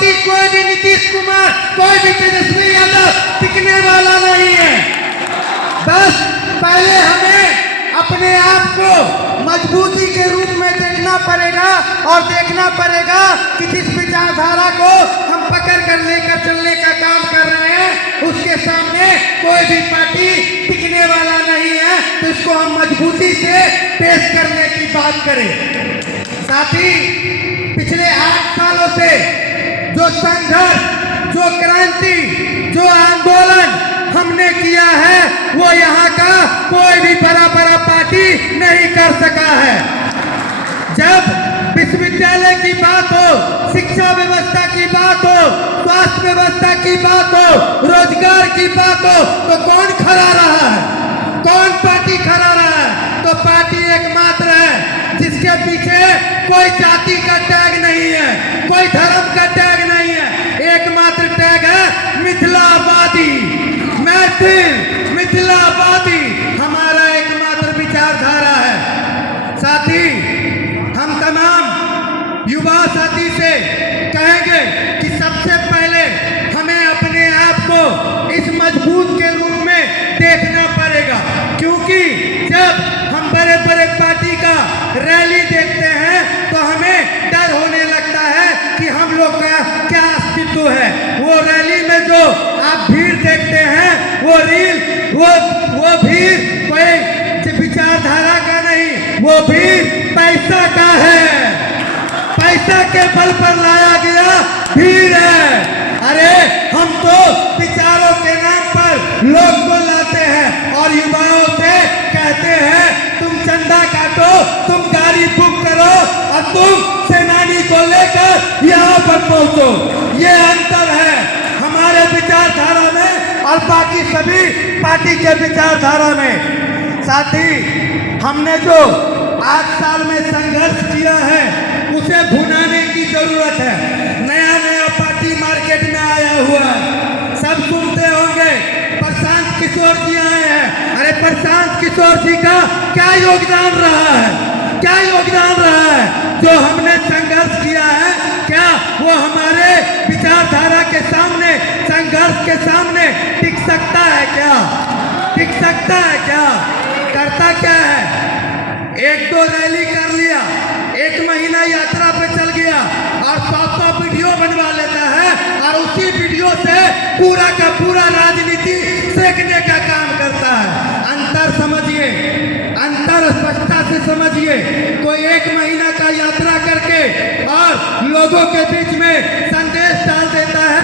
Party, कोई भी नीतीश कुमार, कोई भी तेजस्वी यादव टिकने वाला नहीं है। बस पहले हमें अपने आप को मजबूती के रूप में देखना पड़ेगा और देखना पड़ेगा कि जिस विचारधारा को हम पकड़ कर लेकर चलने का काम कर रहे हैं उसके सामने कोई भी पार्टी टिकने वाला नहीं है। तो इसको हम मजबूती से पेश करने की बात करें। साथ ही पिछले 8 सालों से जो संघर्ष, जो क्रांति, जो आंदोलन हमने किया है वो यहाँ का कोई भी बड़ा पार्टी नहीं कर सका है। जब विश्वविद्यालय की बात हो, शिक्षा व्यवस्था की बात हो, स्वास्थ्य व्यवस्था की बात हो, रोजगार की बात हो, तो कौन खड़ा रहा है? कौन पार्टी खड़ा रहा है? तो पार्टी एकमात्र है जिसके पीछे कोई जाति का टैग नहीं है, कोई धर्म का टैग नहीं है। एकमात्र टैग है मिथिलावादी, मैथिल, मिथिलावादी हमारा एकमात्र विचारधारा है। साथ ही हम तमाम युवा साथी से कहेंगे कि सबसे पहले हमें अपने आप को इस मजबूत के रूप में देखना पड़ेगा, क्योंकि जब हम बड़े बड़े पार्टी का रैली देखते हैं तो हमें डर होने लगता है कि हम लोग का क्या अस्तित्व है। वो रैली में जो आप भीड़ देखते हैं वो भीड़ कोई विचारधारा का नहीं, वो भीड़ पैसा का है, पैसा के बल पर लाया गया भीड़ है। अरे हम तो विचारों के नाम पर लोग को लाते हैं और युवाओं से कहते हैं तुम चंदा काटो, तुम गाड़ी बुक करो और तुम सेनानी को लेकर यहाँ पर पहुंचो। ये अंतर है हमारे विचारधारा में और बाकी सभी पार्टी के विचारधारा में। साथ ही हमने जो 8 साल में संघर्ष किया है उसे भुनाने की जरूरत है। नया नया पार्टी मार्केट में आया हुआ है, सब सुनते होंगे प्रशांत किशोर जी आए हैं। अरे प्रशांत किशोर जी का क्या योगदान रहा है? क्या योगदान रहा है? जो हमने संघर्ष किया है क्या वो हमारे विचारधारा के सामने, संघर्ष के सामने टिक सकता है क्या? टिक सकता है क्या? करता क्या है? 1-2 रैली कर लिया, 1 महीना यात्रा पे चल गया और 100 वीडियो बनवा लेता है और उसी वीडियो से पूरा का पूरा राजनीति सेकने का काम करता है। अंतर समझिए, अंतर स्पष्टता से समझिए। कोई 1 महीना का यात्रा करके और लोगों के बीच में संदेश डाल देता है